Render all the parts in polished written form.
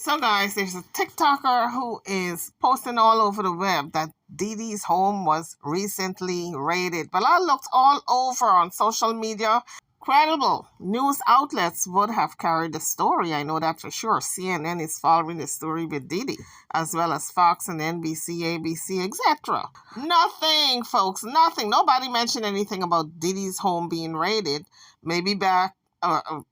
So guys, there's a TikToker who is posting all over the web that Diddy's home was recently raided. But I looked all over on social media. Credible news outlets would have carried the story. I know that for sure. CNN is following the story with Diddy, as well as Fox and NBC, ABC, etc. Nothing, folks, nothing. Nobody mentioned anything about Diddy's home being raided. Maybe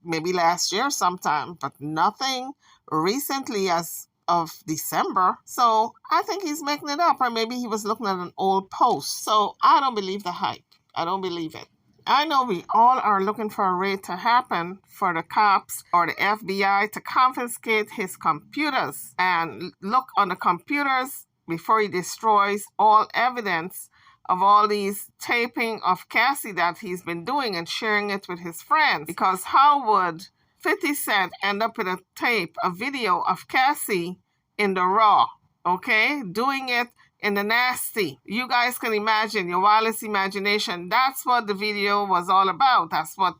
maybe last year sometime, but nothing recently as of December. So I think he's making it up, or maybe he was looking at an old post. So I don't believe the hype. I don't believe it. I know we all are looking for a raid to happen for the cops or the FBI to confiscate his computers and look on the computers before he destroys all evidence of all these taping of Cassie that he's been doing and sharing it with his friends. Because how would 50 Cent end up with a tape, a video of Cassie in the raw, okay? Doing it in the nasty. You guys can imagine, your wildest imagination. That's what the video was all about. That's what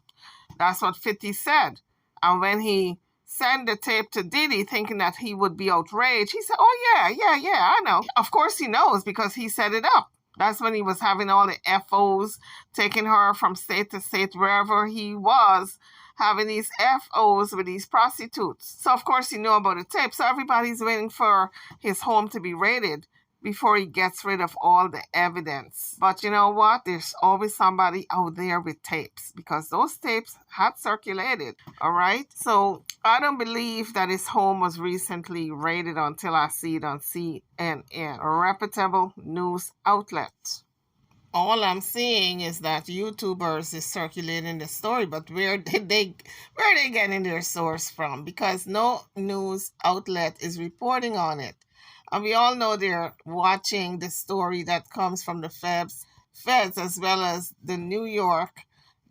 50 said. And when he sent the tape to Diddy thinking that he would be outraged, he said, oh yeah, I know. Of course he knows because he set it up. That's when he was having all the FOs, taking her from state to state, wherever he was, having these FOs with these prostitutes. So, of course, he knew about the tape. So everybody's waiting for his home to be raided before he gets rid of all the evidence. But you know what? There's always somebody out there with tapes because those tapes had circulated, all right? So I don't believe that his home was recently raided until I see it on CNN, a reputable news outlet. All I'm seeing is that YouTubers is circulating the story, but where are they getting their source from? Because no news outlet is reporting on it. And we all know they're watching the story that comes from the feds as well as the New York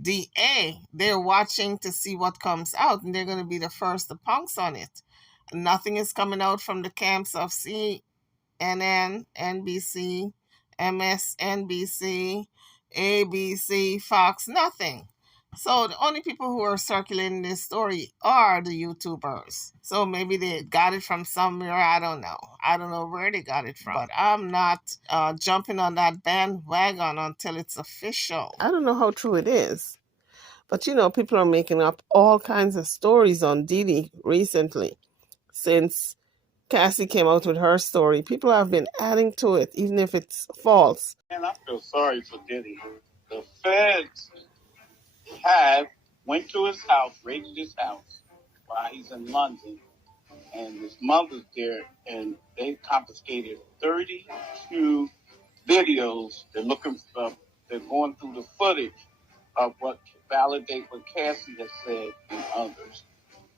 DA. They're watching to see what comes out, and they're going to be the first to pounce on it. Nothing is coming out from the camps of CNN, NBC, MSNBC, ABC, Fox, nothing. So the only people who are circulating this story are the YouTubers. So maybe they got it from somewhere. I don't know. I don't know where they got it from. But I'm not jumping on that bandwagon until it's official. I don't know how true it is. But, people are making up all kinds of stories on Diddy recently. Since Cassie came out with her story, people have been adding to it, even if it's false. And I feel sorry for Diddy. The feds went to his house, raided his house while he's in London, and his mother's there, and they confiscated 32 videos. They're going through the footage of what validate what Cassie has said and others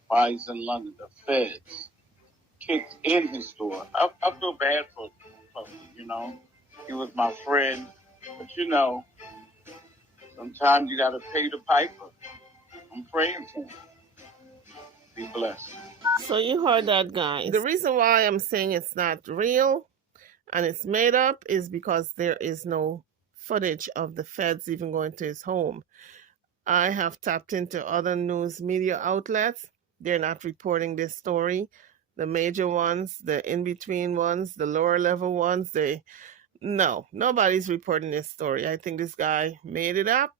while he's in London. The feds kicked in his door. I feel bad for him, He was my friend, but sometimes you got to pay the piper. I'm praying for him. Be blessed. So you heard that, guys. The reason why I'm saying it's not real and it's made up is because there is no footage of the feds even going to his home. I have tapped into other news media outlets. They're not reporting this story. The major ones, the in-between ones, the lower level ones, nobody's reporting this story. I think this guy made it up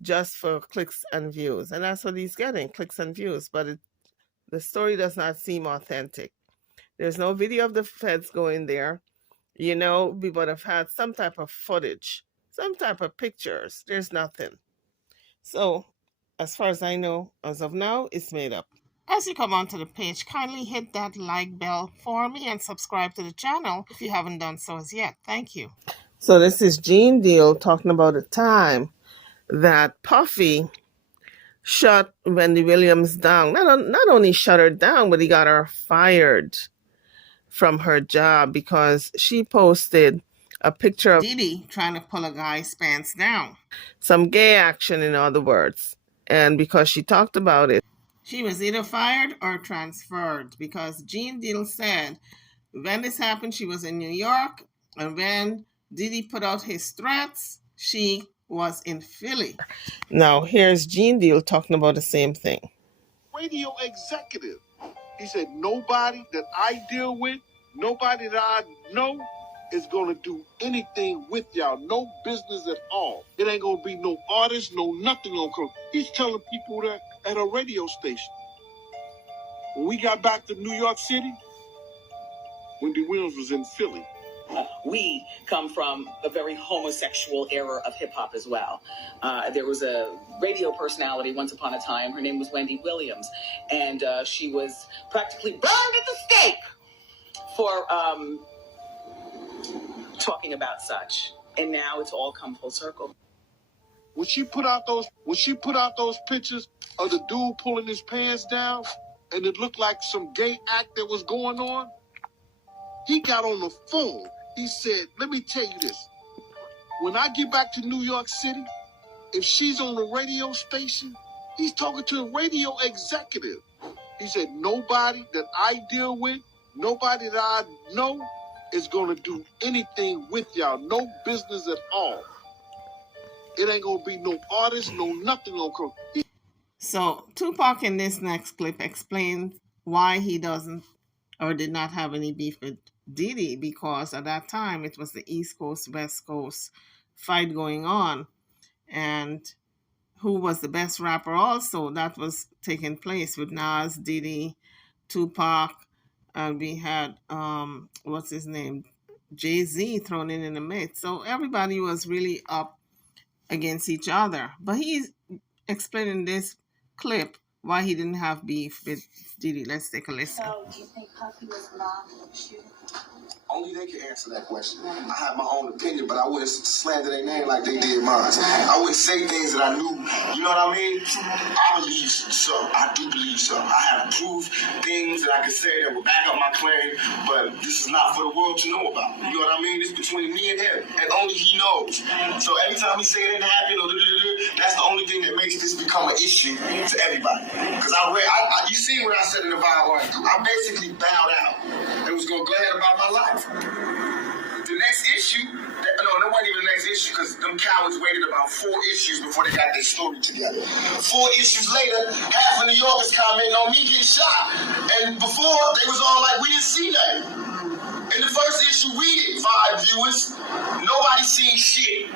just for clicks and views. And that's what he's getting, clicks and views. But the story does not seem authentic. There's no video of the feds going there. We would have had some type of footage, some type of pictures. There's nothing. So, as far as I know, as of now, it's made up. As you come onto the page, kindly hit that like bell for me and subscribe to the channel if you haven't done so as yet. Thank you. So this is Gene Deal talking about a time that Puffy shut Wendy Williams down. Not only shut her down, but he got her fired from her job because she posted a picture of Diddy trying to pull a guy's pants down. Some gay action, in other words. And because she talked about it, she was either fired or transferred because Gene Deal said when this happened, she was in New York, and when Diddy put out his threats, she was in Philly. Now, here's Gene Deal talking about the same thing. Radio executive. He said, nobody that I deal with, nobody that I know is going to do anything with y'all. No business at all. It ain't going to be no artist, no nothing on come. He's telling people that at a radio station. When we got back to New York City, Wendy Williams was in Philly. We come from a very homosexual era of hip-hop as well. There was a radio personality once upon a time. Her name was Wendy Williams. And she was practically burned at the stake for talking about such. And now it's all come full circle. When she put out those pictures of the dude pulling his pants down, and it looked like some gay act that was going on, he got on the phone. He said, let me tell you this. When I get back to New York City, if she's on the radio station, he's talking to a radio executive. He said, nobody that I deal with, nobody that I know is going to do anything with y'all. No business at all. It ain't going to be no artist, no nothing on come. So Tupac in this next clip explains why he doesn't or did not have any beef with Diddy, because at that time it was the East Coast, West Coast fight going on, and who was the best rapper also that was taking place with Nas, Diddy, Tupac, and we had what's his name, Jay-Z thrown in the mix. So everybody was really up against each other. But he's explaining this clip why he didn't have beef with Diddy. Let's take a listen. So, do you think Puffy was involved in the shooting? Only they can answer that question. I have my own opinion, but I wouldn't slander their name like they did mine. I wouldn't say things that I knew. You know what I mean? I believe so. I do believe so. I have proof things that I can say that will back up my claim, but this is not for the world to know about. You know what I mean? It's between me and him, and only he knows. So every time he say it didn't happen, or that's the only thing that makes this become an issue to everybody. Because you see what I said in the Bible. I basically bowed out and was going to go ahead about my life. The next issue, that wasn't even the next issue, because them cowards waited about 4 issues before they got their story together. 4 issues later, half of New Yorkers commenting on me getting shot. And before, they was all like, we didn't see that. In the first issue, we did 5 viewers. Nobody seen shit.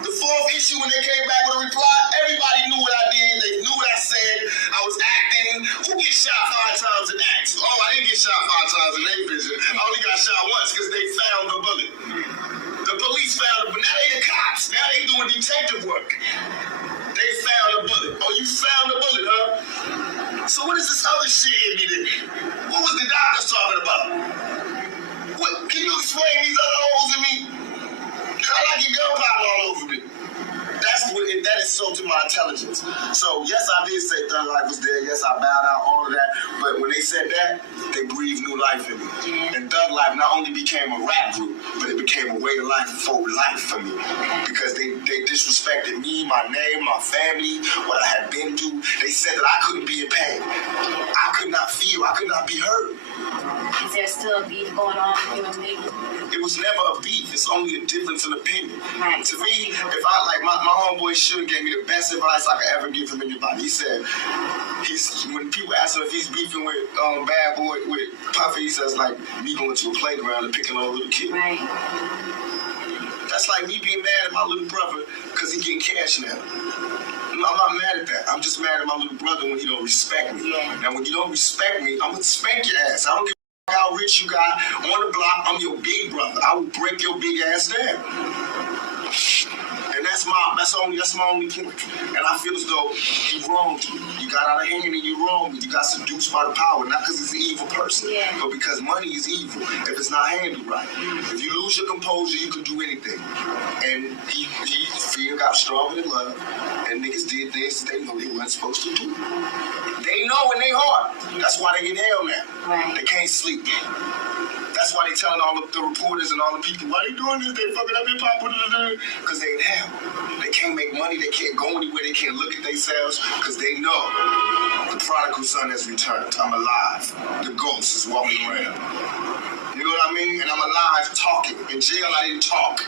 The 4th issue, when they came back with a reply, everybody knew what I did. They knew what I said. I was acting. Who gets shot 5 times in acts? Oh, I didn't get shot 5 times in their vision. I only got shot once because they found the bullet. The police found it, but now they the cops. Now they doing detective work. They found the bullet. Oh, you found the bullet, huh? So what is this other shit in me then? What was the doctors talking about? What? Can you explain these other holes in me? I like your gunpowder all over me. That insulted my intelligence. So, yes, I did say Thug Life was dead. Yes, I bowed out, all of that. But when they said that, they breathed new life in me. Yeah. And Thug Life not only became a rap group, but it became a way of life for me. Because they disrespected me, my name, my family, what I had been through. They said that I couldn't be in pain. I could not feel. I could not be heard. Is there still a beef going on with you and me? It was never a beef. It's only a difference in opinion. Right. To me, if I like my homeboy Sugar gave me the best advice I could ever give from anybody. He said, when people ask him if he's beefing with Bad Boy with Puffy, he says like me going to a playground and picking on a little kid. Right. That's like me being mad at my little brother because he getting cash now. I'm not mad at that. I'm just mad at my little brother when he don't respect me. Yeah. Now when you don't respect me, I'm gonna spank your ass. I don't give a how rich you got on the block. I'm your big brother. I will break your big ass down. And that's my only point. And I feel as though you wronged me. You got out of hand and you wronged me. You got seduced by the power, not because he's an evil person, but because money is evil if it's not handled right. If you lose your composure, you can do anything. And fear got stronger than love, and niggas did things they know they weren't supposed to do. They know in their heart. That's why they in hell now. Right. They can't sleep. That's why they telling all of the reporters and all the people, why they doing this? They fucking up hip-hop. Because they ain't have. They can't make money. They can't go anywhere. They can't look at themselves because they know the prodigal son has returned. I'm alive. The ghost is walking around. You know what I mean? And I'm alive talking. In jail, I didn't talk.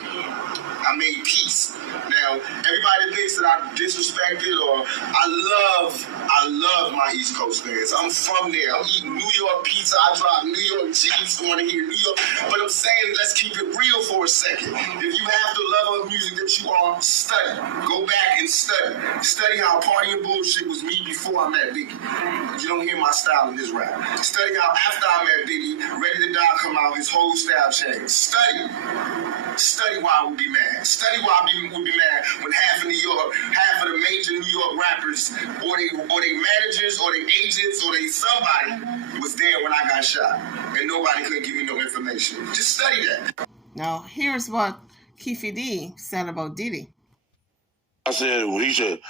I made peace. Now, everybody thinks that I disrespected or I love my East Coast fans. I'm from there. I'm eating New York pizza. I drive New York Jeeps going to hear New York. But I'm saying, let's keep it real for a second. If you have the love of music that you are, study. Go back and study. Study how Party and Bullshit was me before I met Biggie. You don't hear my style in this rap. Study how after I met Biggie, Ready to Die come out, his whole style changed. Study why I would be mad. Study why I would be mad when half of the major New York rappers, or they managers, or they agents, or they somebody was there when I got shot, and nobody could give me no information. Just study that. Now, here's what Keefe D said about Diddy. I said, well, he said,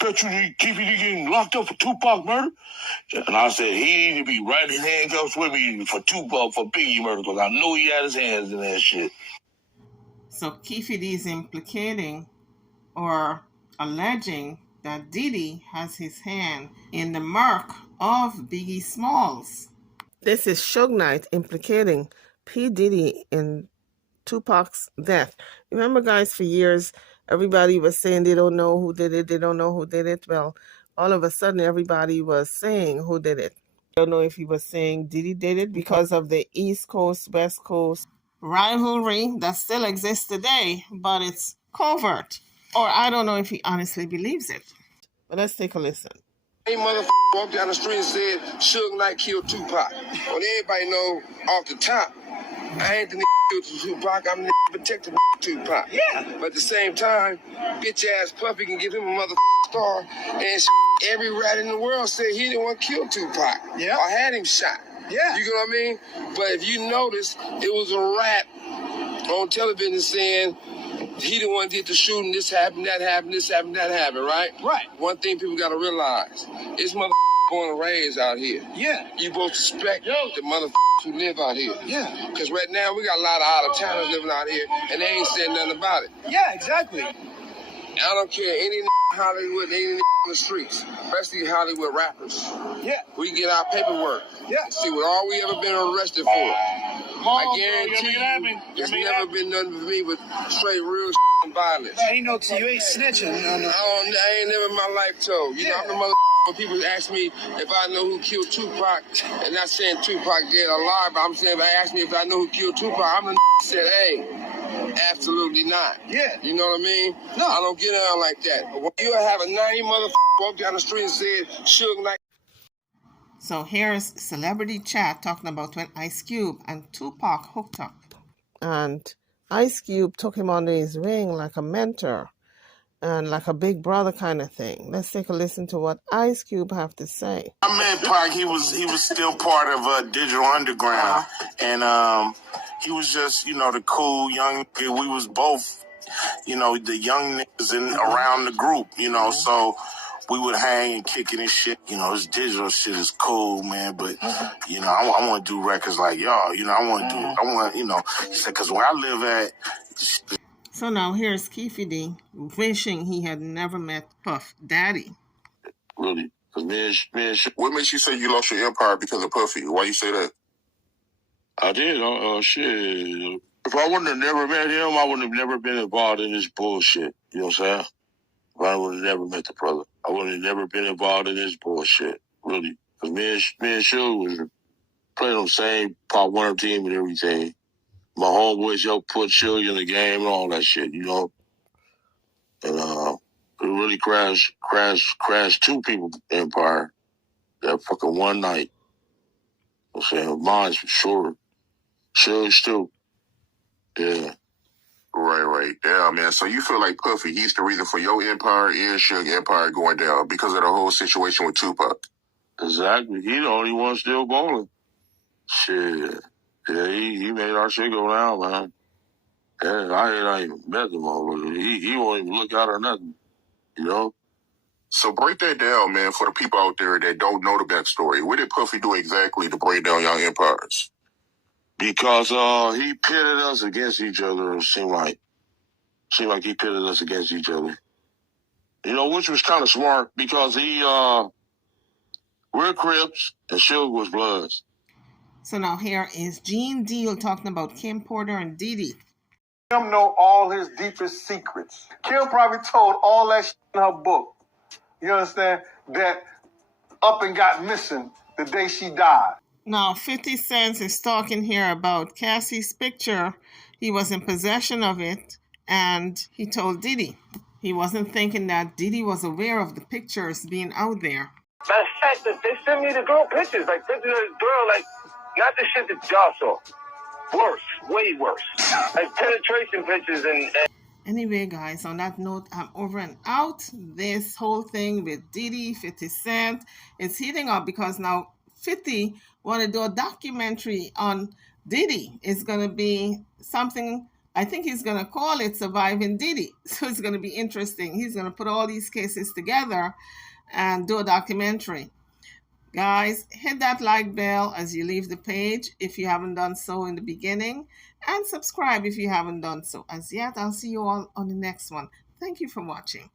bet you Keefe D getting locked up for Tupac murder? And I said, he need to be right in handcuffs with me for Tupac, for Biggie murder, because I know he had his hands in that shit. So Keefe D is implicating or alleging that Diddy has his hand in the murk of Biggie Smalls. This is Suge Knight implicating P. Diddy in Tupac's death. Remember, guys, for years, everybody was saying they don't know who did it. They don't know who did it. Well, all of a sudden, everybody was saying who did it. I don't know if he was saying Diddy did it because of the East Coast, West Coast rivalry that still exists today, but it's covert. Or I don't know if he honestly believes it. But let's take a listen. Hey, motherfucker walked down the street and said Suge Knight killed Tupac. Well, everybody know off the top, I ain't the nigga killed Tupac, I'm the nigga protecting Tupac. Yeah. But at the same time, bitch ass Puffy can give him a motherfucking star, and every rat in the world said he didn't want to kill Tupac. Yeah. Or had him shot. Yeah. You know what I mean? But if you notice, it was a rat on television saying he the one did the shooting, this happened, that happened, this happened, that happened, right? Right. One thing people got to realize, it's motherfuckers born and raised out here. Yeah. You both respect the motherfuckers who live out here. Yeah. Because right now, we got a lot of out-of-towners living out here, and they ain't saying nothing about it. Yeah, exactly. I don't care any Hollywood, any in the streets, especially Hollywood rappers. Yeah. We get our paperwork. Yeah. See what all we ever been arrested for. I guarantee you, there's never been nothing for me but straight real and violence. Ain't no you ain't snitching. No. I ain't never in my life told. You know, I'm the mother. When people ask me if I know who killed Tupac, and not saying Tupac dead or alive, but I'm saying if they ask me if I know who killed Tupac, I'm the said, hey, absolutely not. Yeah. You know what I mean? No. I don't get on like that. You have a 90 motherfucker walk down the street and said, Suge Knight. So here's Celebrity Chat talking about when Ice Cube and Tupac hooked up. And Ice Cube took him under his wing like a mentor and like a big brother kind of thing. Let's take a listen to what Ice Cube have to say. I met Pac, he was still part of Digital Underground. And he was just, the cool young kid. We was both, the young niggas around the group, so we would hang and kick it and shit. This digital shit is cool, man, but, I want to do records like y'all. He said, because where I live at... So now here's Keefe D wishing he had never met Puff Daddy. Really? Because What makes you say you lost your empire because of Puffy? Why you say that? I did. Shit. If I wouldn't have never met him, I wouldn't have never been involved in this bullshit. You know what I'm saying? If I would have never met the brother, I would have never been involved in this bullshit. Really. Because me and Suge was playing on the same Pop Warner team and everything. My homeboys helped put Suge in the game and all that shit, And it really crashed two people's empire that fucking one night. I'm saying mine's for sure. Suge still. Yeah. Right. Yeah, man. So you feel like Puffy, he's the reason for your empire and Suge empire going down because of the whole situation with Tupac. Exactly. He the only one still going. Shit. Yeah, he made our shit go down, man. Yeah, I ain't even met him over. He won't even look out or nothing, So break that down, man, for the people out there that don't know the backstory. What did Puffy do exactly to break down y'all empires? because he pitted us against each other. It seemed like he pitted us against each other. You know, which was kind of smart because we're Crips and Suge was Bloods. So now here is Gene Deal talking about Kim Porter and Diddy. Kim know all his deepest secrets. Kim probably told all that shit in her book. You understand? That up and got missing the day she died. Now 50 Cent is talking here about Cassie's picture. He was in possession of it and he told Diddy. He wasn't thinking that Diddy was aware of the pictures being out there. Matter of fact, that they sent me the girl pictures, like pictures of the girl, like not the shit that y'all saw. Worse, way worse. Like penetration pictures and Anyway, guys, on that note, I'm over and out. This whole thing with Diddy, 50 Cent is heating up because now 50 want to do a documentary on Diddy. It's going to be something, I think he's going to call it Surviving Diddy. So it's going to be interesting. He's going to put all these cases together and do a documentary. Guys, hit that like bell as you leave the page if you haven't done so in the beginning, and subscribe if you haven't done so as yet. I'll see you all on the next one. Thank you for watching.